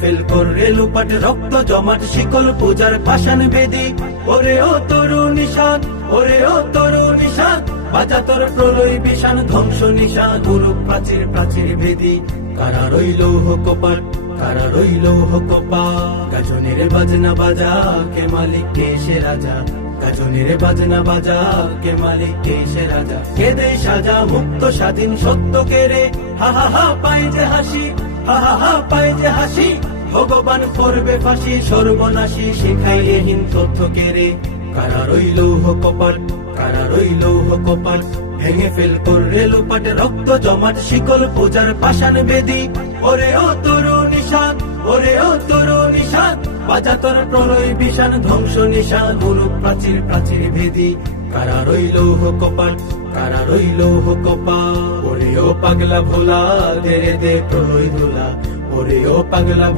Fail করে লুপাট রক্ত জমাট শিকল পূজার পাষাণ বেদি। ওরে ও তরু নিশান, ওরে ও তরু নিশান, বাজা তোর প্রলয় বিষাণ ধ্বংস নিশান গুরু প্রাচীর প্রাচীর বেদি। কারা রইল কপাল, কারা রইল কপাল, গাজনের বাজনা বাজা কে মালিক কে সে রাজা। গাজনের বাজনা বাজা কে মালিক কে সে রাজা। কেদে সাজা মুক্ত স্বাধীন সত্য কেড়ে, হা হা হা পায় যে হাসি, হা হা হা পায় যে হাসি। ভগবান করবে ফাঁসি সর্বনাশী শিখাইয়ে হীন তথ্য কেড়ে। কারা রইল কপাল, কারা রইল কপাল, ভেঙে ফেল করে লুপাট রক্ত জমাট শিকল পূজার পাষাণ বেদি। ওরে ও তরু নিশান, ওরে ও তরু নিশান, বাজা তোর প্রলয় বিষাণ ধ্বংস নিশান গুরু প্রাচীর প্রাচীর ভেদি। কারা রইল কপাল, কারা রইল কপাল, ওরে ও পাগলা ভোলা দে রে দে প্রলয় ধুলা। ওরে ও পাগলা